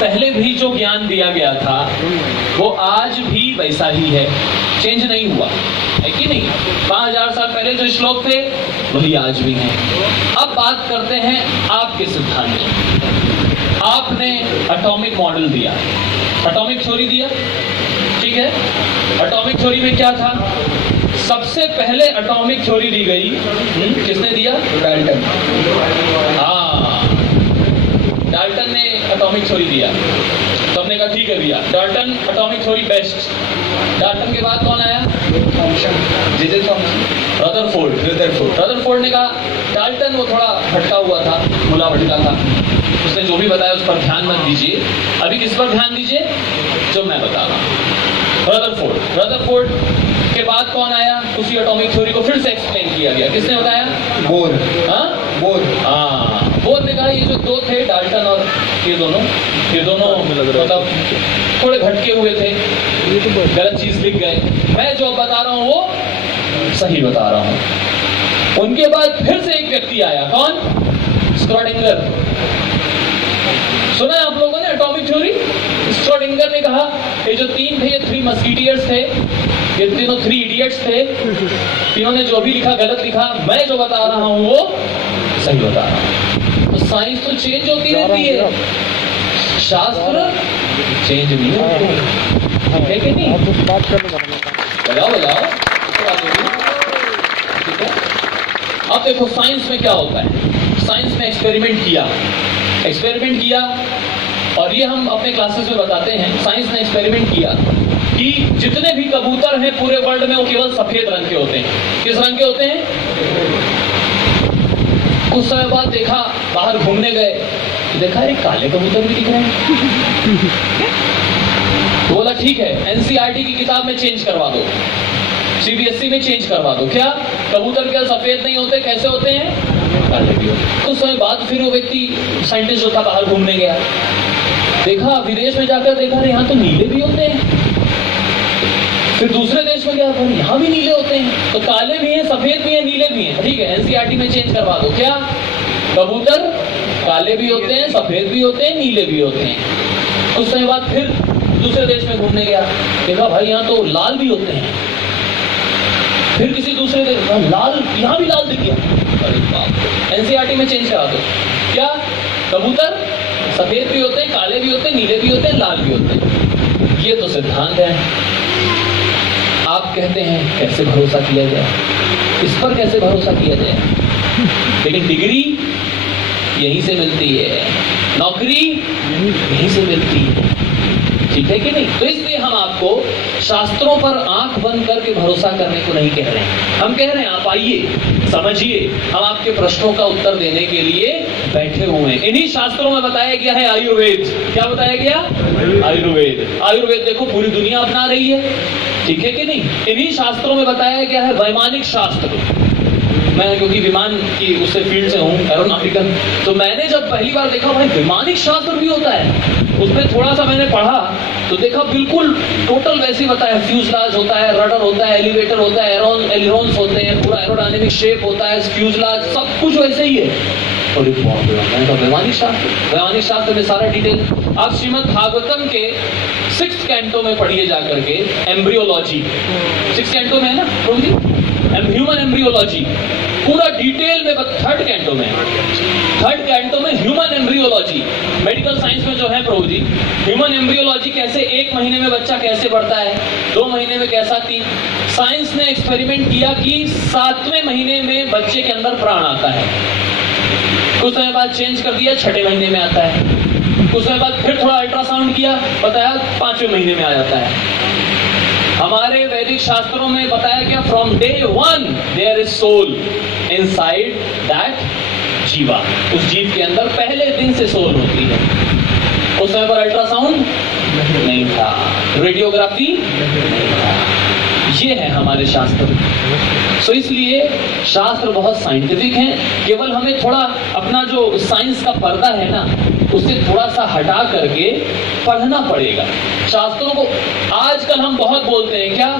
पहले भी जो ज्ञान दिया गया था वो आज भी वैसा ही है, चेंज नहीं हुआ है कि नहीं। 5000 साल पहले जो श्लोक थे वही आज भी हैं। अब बात करते हैं आपके सिद्धांत। आपने एटॉमिक मॉडल दिया, एटॉमिक थ्योरी दिया, ठीक है। एटॉमिक थ्योरी में क्या था? सबसे पहले एटॉमिक थ्योरी दी गई, किसने दिया? डाल्टन। हाँ, डाल्टन ने एटॉमिक थ्योरी दिया। तो हमने कहा ठीक है भैया, Dalton atomic theory best. Dalton के बाद कौन आया? रदरफोर्ड ने कहा डाल्टन वो थोड़ा भटका हुआ था, मुला भटका था, उसने जो भी बताया उस पर ध्यान मत दीजिए, अभी किस पर ध्यान दीजिए? जो मैं बता रहा हूं। रदरफोर्ड के बाद कौन आया? उसी एटॉमिक थ्योरी को फिर से एक्सप्लेन किया गया, किसने बताया? बोर। बोर ने कहा ये जो दो थे डाल्टन और ये दोनों मतलब थोड़े भटके हुए थे, गलत चीज लिख गए, मैं जो बता रहा हूं वो सही बता रहा हूं। उनके बाद फिर से एक व्यक्ति आया, कौन? स्क्रॉडिंगर। सुना है आप लोगों ने एटॉमिक थ्योरी? स्क्रॉडिंगर ने कहा ये जो तीन थे ये 3 मस्कीटियर्स थे, ये तीनों 3 इडियट्स थे, तीनों ने जो भी लिखा गलत लिखा, मैं जो बता रहा हूं वो सही बता रहा हूं। तो साइंस तो चेंज होती रहती है, शास्त्र चेंज नहीं होते है कि नहीं? बजाओ ठीक है। अब देखो साइंस में क्या होता है। साइंस में एक्सपेरिमेंट किया और ये हम अपने क्लासेस में बताते हैं। साइंस ने एक्सपेरिमेंट किया कि जितने भी कबूतर हैं पूरे वर्ल्ड में वो केवल सफेद रंग के होते हैं। किस रंग के होते हैं? कुछ समय बाद देखा, बाहर घूमने गए, देखा ये काले कबूतर भी दिख रहे हैं। तो बोला ठीक है, एनसीईआरटी की किताब में चेंज करवा दो, सीबीएसई में चेंज करवा दो। क्या कबूतर क्या सफेद नहीं होते? कैसे होते हैं? काले भी होते। कुछ समय बाद फिर वो व्यक्ति साइंटिस्ट जो था बाहर घूमने गया, देखा विदेश में जाकर देखा यहाँ तो नीले भी होते हैं। फिर दूसरे देश में गया, फिर यहाँ भी नीले होते हैं। तो काले भी हैं, सफेद भी हैं, नीले भी हैं। ठीक है, एनसीईआरटी में चेंज करवा दो। क्या कबूतर काले भी होते हैं, सफेद भी होते हैं, नीले भी होते हैं। कुछ समय बाद फिर दूसरे देश में घूमने गया, देखा भाई यहाँ तो लाल भी होते हैं। फिर किसी दूसरे देश में लाल, यहाँ भी लाल दिख गया। अरे बाप, एनसीईआरटी में चेंज करा दो। क्या कबूतर सफेद भी होते हैं, काले भी होते हैं, नीले भी होते हैं, लाल भी होते हैं। ये तो सिद्धांत है। आप कहते हैं कैसे भरोसा किया जाए, इस पर कैसे भरोसा किया जाए? लेकिन डिग्री यहीं से मिलती है, नौकरी यहीं से मिलती है, ठीक है कि नहीं? तो इसलिए हम आपको शास्त्रों पर आंख बंद करके भरोसा करने को नहीं कह रहे हैं। हम कह रहे हैं आप आइए, समझिए, हम आपके प्रश्नों का उत्तर देने के लिए बैठे हुए हैं। इन्हीं शास्त्रों में बताया गया है आयुर्वेद। क्या बताया गया? आयुर्वेद देखो पूरी दुनिया अपना रही है, ठीक है कि नहीं? इन्हीं शास्त्रों में बताया गया है वैमानिक शास्त्र। मैं क्योंकि विमान की उससे फील्ड से हूँ, एरोनॉटिकल, तो मैंने जब पहली बार देखा भाई वैमानिक शास्त्र भी होता है, उसमें थोड़ा सा मैंने पढ़ा तो देखा बिल्कुल टोटल वैसे ही बताया। फ्यूजलाज होता है, रडर होता है, एलिवेटर होता है, एलिरोन्स होते हैं, पूरा एरोडायनेमिक शेप होता है, फ्यूजलाज सब कुछ वैसे ही है। और वैमानिक शास्त्र में सारा डिटेल आप श्रीमद् भागवतम के 6th कैंटो में पढ़िए जाकर के, एम्ब्रियोलॉजी 6th कैंटो में है ना प्रभु जी, ह्यूमन एम्ब्रियोलॉजी पूरा डिटेल में 3rd कैंटो में ह्यूमन एम्ब्रियोलॉजी। मेडिकल साइंस में जो है प्रभु जी, ह्यूमन एम्ब्रियोलॉजी कैसे 1 महीने में बच्चा कैसे बढ़ता है, 2 महीने में कैसा, 3। साइंस ने एक्सपेरिमेंट किया कि 7वें महीने में बच्चे के अंदर प्राण आता है। कुछ समय बाद चेंज कर दिया, 6ठे महीने में आता है। कुछ समय बाद फिर थोड़ा अल्ट्रासाउंड किया, बताया 5वें महीने में आ जाता है। हमारे वैदिक शास्त्रों में बताया गया from day 1 there is soul inside that jiva. उस जीव के अंदर पहले दिन से सोल होती है। उस समय पर अल्ट्रासाउंड नहीं था, रेडियोग्राफी नहीं था। ये है हमारे शास्त्र। सो इसलिए शास्त्र बहुत साइंटिफिक हैं। केवल हमें थोड़ा अपना जो साइंस का पर्दा है ना, उसे थोड़ा सा हटा करके पढ़ना पड़ेगा शास्त्रों को। आजकल हम बहुत बोलते हैं, क्या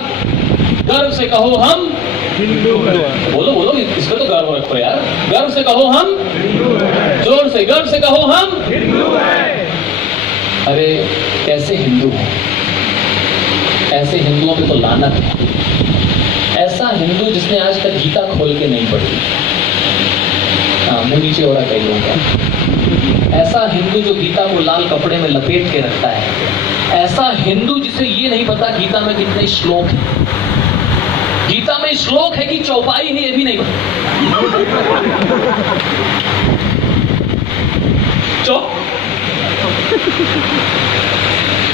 गर्व से कहो हम हिंदू हैं। बोलो इसमें तो गर्व रखो यार, गर्व से कहो हम हिंदू हैं। जोर से गर्व से कहो हम हिंदू हैं। अरे कैसे हिंदू हैं, ऐसे हिंदुओं पे तो लानत है। ऐसा हिंदू जिसने आज तक गीता खोल के नहीं पढ़ी, मुंह नीचे हो रहा कई लोगों का। ऐसा हिंदू जो गीता को लाल कपड़े में लपेट के रखता है। ऐसा हिंदू जिसे ये नहीं पता गीता में कितने श्लोक हैं। गीता में श्लोक है कि चौपाई है, ये भी नहीं पता।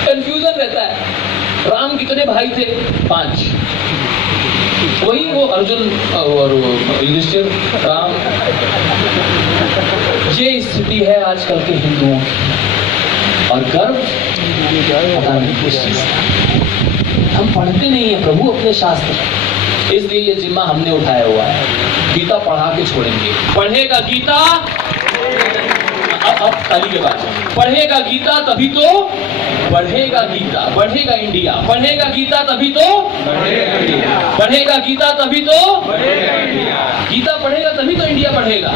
कंफ्यूजन रहता है। राम कितने भाई थे? 5। वही वो अर्जुन और युधिष्ठिर, राम। ये स्थिति है आजकल के हिंदुओं की। और गर्व पता नहीं किस चीज का। हम पढ़ते नहीं है प्रभु अपने शास्त्र, इसलिए ये जिम्मा हमने उठाया हुआ है। गीता पढ़ा के छोड़ेंगे। पढ़ेगा गीता, अब ताली के बाद पढ़ेगा गीता तभी तो बढ़ेगा गीता, बढ़ेगा इंडिया। पढ़ेगा गीता तभी तो बढ़ेगा गीता, तभी तो गीता पढ़ेगा तभी तो इंडिया बढ़ेगा।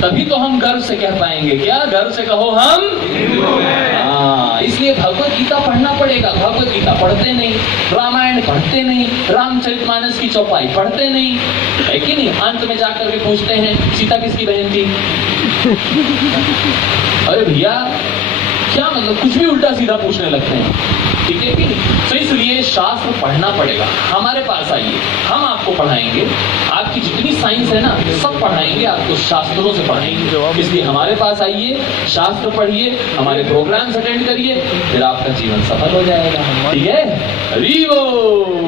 तभी तो हम गर्व से कह पाएंगे, क्या गर्व से कहो हम हिंदू हैं। हाँ, इसलिए भगवत गीता पढ़ना पड़ेगा। भगवत गीता पढ़ते नहीं, रामायण पढ़ते नहीं, रामचरितमानस की चौपाई पढ़ते नहीं, है कि नहीं? अंत में जाकर के पूछते हैं सीता किसकी बहन थी? अरे भैया क्या मतलब, कुछ भी उल्टा सीधा पूछने लगते हैं, ठीक है कि नहीं? तो इसलिए शास्त्र पढ़ना पड़ेगा। हमारे पास आइए, हम आपको पढ़ाएंगे। आपकी जितनी साइंस है ना, सब पढ़ाएंगे आपको, शास्त्रों से पढ़ाएंगे। इसलिए हमारे पास आइए, शास्त्र पढ़िए, हमारे प्रोग्राम्स अटेंड करिए, फिर आपका जीवन सफल हो जाएगा। ठीक है? हरि बोल।